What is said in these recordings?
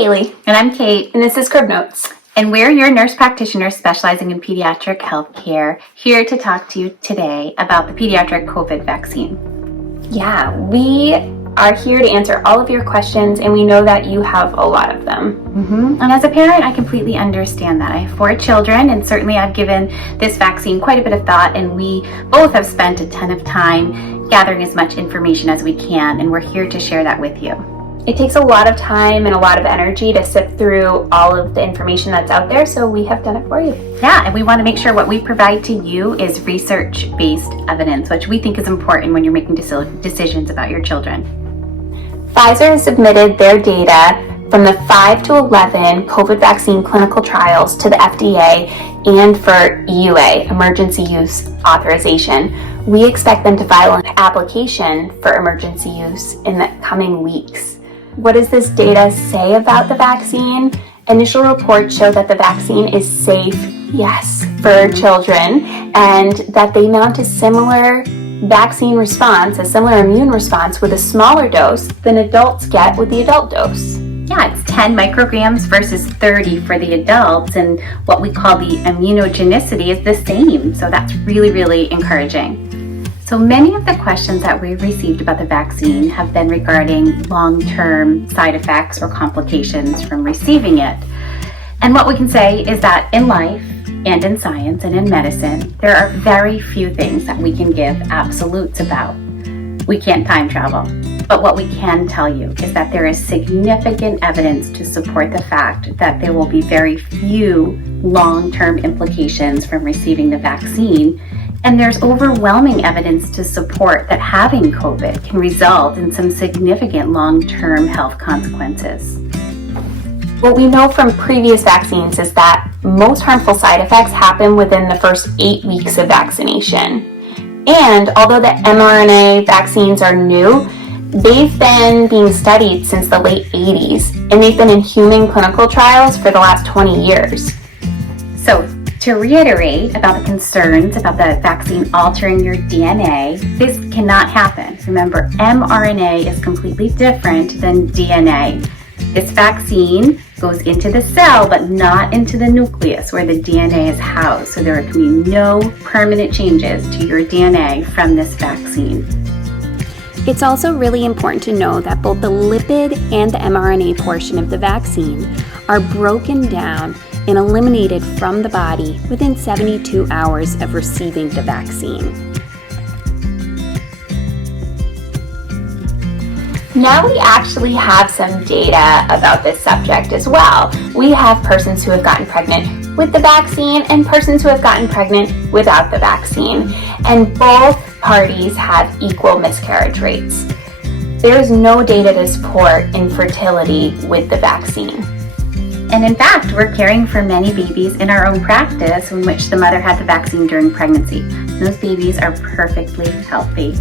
Kaylee. And I'm Cait. And this is Crib Notes. And we're your nurse practitioners specializing in pediatric healthcare, here to talk to you today about the pediatric COVID vaccine. Yeah, we are here to answer all of your questions, and we know that you have a lot of them. And as a parent, I completely understand that. I have 4 children, and certainly I've given this vaccine quite a bit of thought, and we both have spent a ton of time gathering as much information as we can, and we're here to share that with you. It takes a lot of time and a lot of energy to sift through all of the information that's out there, so we have done it for you. Yeah, and we want to make sure what we provide to you is research-based evidence, which we think is important when you're making decisions about your children. Pfizer has submitted their data from the 5 to 11 COVID vaccine clinical trials to the FDA and for EUA, Emergency Use Authorization. We expect them to file an application for emergency use in the coming weeks. What does this data say about the vaccine? Initial reports show that the vaccine is safe, yes, for children, and that they mount a similar vaccine response, a similar immune response with a smaller dose than adults get with the adult dose. Yeah, it's 10 micrograms versus 30 for the adults, and what we call the immunogenicity is the same, so that's really, really encouraging. So many of the questions that we received about the vaccine have been regarding long-term side effects or complications from receiving it. And what we can say is that in life and in science and in medicine, there are very few things that we can give absolutes about. We can't time travel, but what we can tell you is that there is significant evidence to support the fact that there will be very few long-term implications from receiving the vaccine. And there's overwhelming evidence to support that having COVID can result in some significant long-term health consequences. What we know from previous vaccines is that most harmful side effects happen within the first 8 weeks of vaccination. And although the mRNA vaccines are new, they've been being studied since the late 80s, and they've been in human clinical trials for the last 20 years. So, to reiterate about the concerns about the vaccine altering your DNA, this cannot happen. Remember, mRNA is completely different than DNA. This vaccine goes into the cell, but not into the nucleus where the DNA is housed. So there can be no permanent changes to your DNA from this vaccine. It's also really important to know that both the lipid and the mRNA portion of the vaccine are broken down and eliminated from the body within 72 hours of receiving the vaccine. Now we actually have some data about this subject as well. We have persons who have gotten pregnant with the vaccine and persons who have gotten pregnant without the vaccine, and both parties have equal miscarriage rates. There is no data to support infertility with the vaccine. And in fact, we're caring for many babies in our own practice in which the mother had the vaccine during pregnancy. Those babies are perfectly healthy.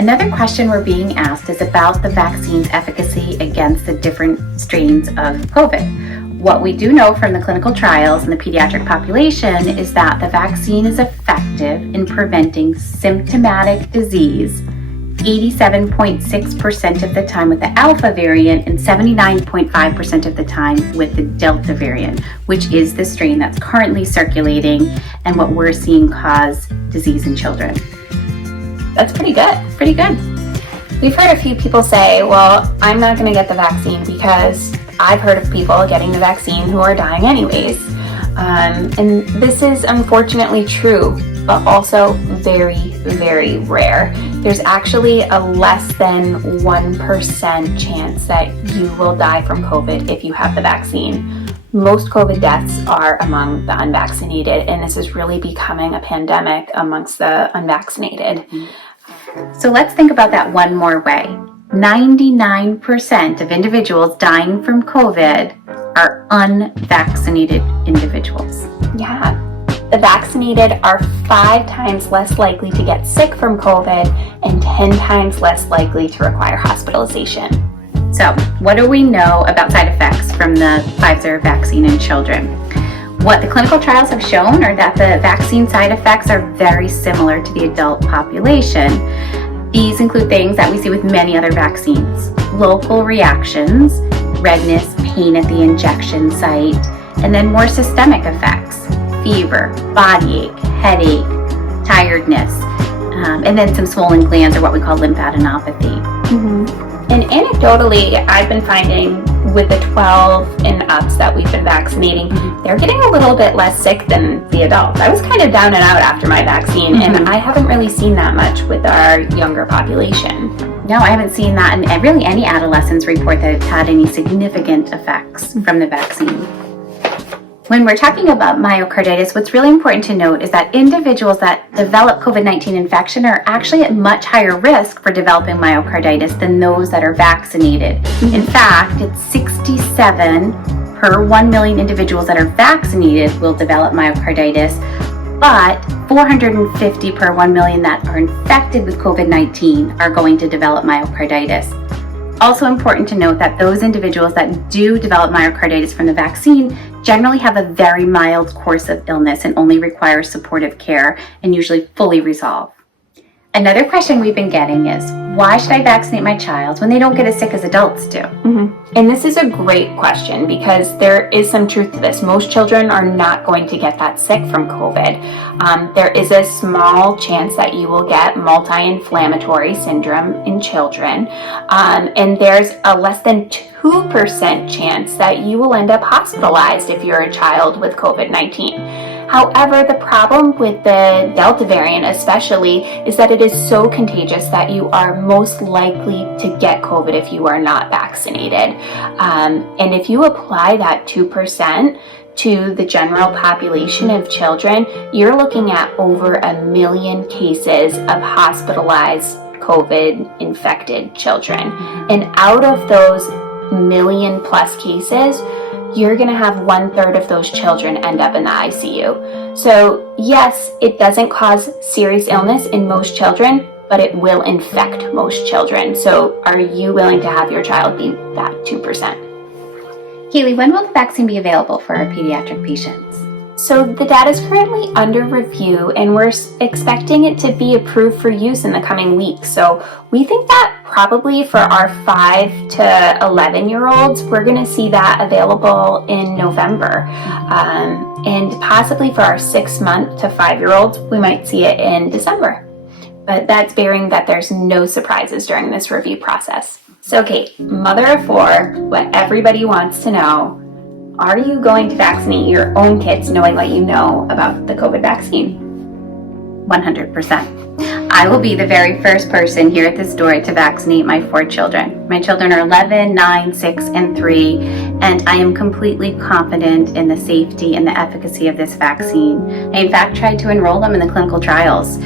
Another question we're being asked is about the vaccine's efficacy against the different strains of COVID. What we do know from the clinical trials in the pediatric population is that the vaccine is effective in preventing symptomatic disease 87.6% of the time with the Alpha variant and 79.5% of the time with the Delta variant, which is the strain that's currently circulating and what we're seeing cause disease in children. That's pretty good. Pretty good. We've heard a few people say, well, I'm not going to get the vaccine because I've heard of people getting the vaccine who are dying anyways. And this is unfortunately true, but also very, very rare. There's actually a less than 1% chance that you will die from COVID if you have the vaccine. Most COVID deaths are among the unvaccinated, and this is really becoming a pandemic amongst the unvaccinated. So let's think about that one more way. 99% of individuals dying from COVID are unvaccinated individuals. Yeah. The vaccinated are 5 times less likely to get sick from COVID and 10 times less likely to require hospitalization. So, what do we know about side effects from the Pfizer vaccine in children? What the clinical trials have shown are that the vaccine side effects are very similar to the adult population. These include things that we see with many other vaccines: local reactions, redness, pain at the injection site, and then more systemic effects, fever, body ache, headache, tiredness, and then some swollen glands, or what we call lymphadenopathy. And anecdotally, I've been finding with the 12 and ups that we've been vaccinating, they're getting a little bit less sick than the adults. I was kind of down and out after my vaccine, and I haven't really seen that much with our younger population. No, I haven't seen that, and really any adolescents report that it's had any significant effects from the vaccine. When we're talking about myocarditis, what's really important to note is that individuals that develop COVID-19 infection are actually at much higher risk for developing myocarditis than those that are vaccinated. In fact, it's 67 per 1 million individuals that are vaccinated will develop myocarditis, but 450 per 1 million that are infected with COVID-19 are going to develop myocarditis. Also important to note that those individuals that do develop myocarditis from the vaccine generally have a very mild course of illness and only require supportive care and usually fully resolve. Another question we've been getting is, why should I vaccinate my child when they don't get as sick as adults do? And this is a great question because there is some truth to this. Most children are not going to get that sick from COVID. There is a small chance that you will get multi-inflammatory syndrome in children, and there's a less than 2% chance that you will end up hospitalized if you're a child with COVID-19. However, the problem with the Delta variant especially is that it is so contagious that you are most likely to get COVID if you are not vaccinated. And if you apply that 2% to the general population of children, you're looking at over 1 million cases of hospitalized COVID-infected children. And out of those 1 million plus cases, you're going to have 1/3 of those children end up in the ICU. So yes, it doesn't cause serious illness in most children, but it will infect most children. So are you willing to have your child be that 2%? Kaylee, when will the vaccine be available for our pediatric patients? So the data is currently under review, and we're expecting it to be approved for use in the coming weeks. So we think that probably for our 5 to 11-year-olds, we're going to see that available in November. And possibly for our 6-month to 5-year-olds, we might see it in December. But that's bearing that there's no surprises during this review process. So Cait, mother of 4, what everybody wants to know, are you going to vaccinate your own kids knowing what you know about the COVID vaccine? 100%. I will be the very first person here at this door to vaccinate my 4 children. My children are 11, 9, 6, and 3, and I am completely confident in the safety and the efficacy of this vaccine. I, in fact, tried to enroll them in the clinical trials.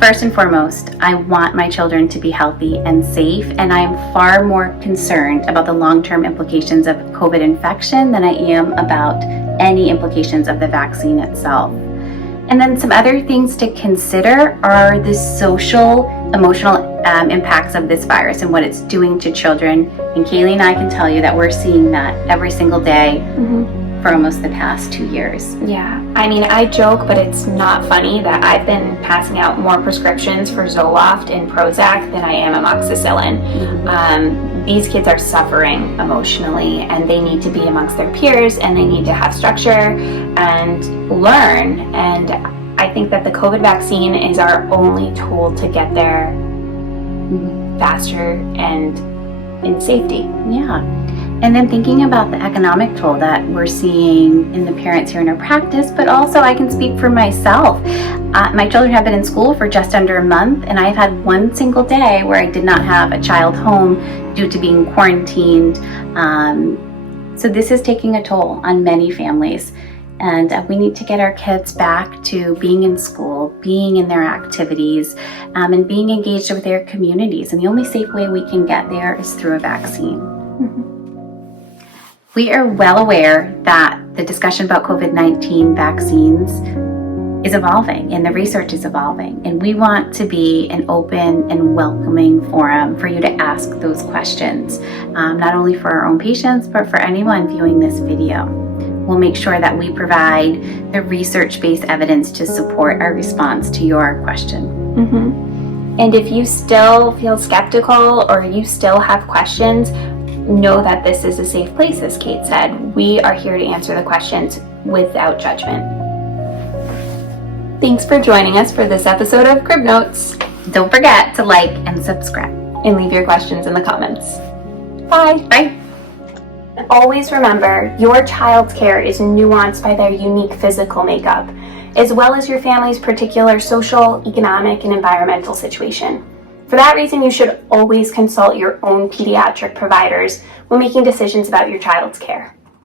First and foremost, I want my children to be healthy and safe, and I am far more concerned about the long-term implications of COVID infection than I am about any implications of the vaccine itself. And then some other things to consider are the social, emotional impacts of this virus and what it's doing to children. And Kaylee and I can tell you that we're seeing that every single day for almost the past 2 years. Yeah, I mean, I joke, but it's not funny that I've been passing out more prescriptions for Zoloft and Prozac than I am amoxicillin. These kids are suffering emotionally, and they need to be amongst their peers, and they need to have structure and learn. And I think that the COVID vaccine is our only tool to get there faster and in safety. Yeah. And then thinking about the economic toll that we're seeing in the parents here in our practice, but also I can speak for myself. My children have been in school for just under a month, and I've had 1 single day where I did not have a child home due to being quarantined. So this is taking a toll on many families. And we need to get our kids back to being in school, being in their activities, and being engaged with their communities. And the only safe way we can get there is through a vaccine. We are well aware that the discussion about COVID-19 vaccines is evolving and the research is evolving, and we want to be an open and welcoming forum for you to ask those questions, not only for our own patients, but for anyone viewing this video. We'll make sure that we provide the research-based evidence to support our response to your question. And if you still feel skeptical or you still have questions, know that this is a safe place, as Cait said. We are here to answer the questions without judgment. Thanks for joining us for this episode of Crib Notes. Don't forget to like and subscribe. And leave your questions in the comments. Bye. Bye. Always remember, your child's care is nuanced by their unique physical makeup, as well as your family's particular social, economic, and environmental situation. For that reason, you should always consult your own pediatric providers when making decisions about your child's care.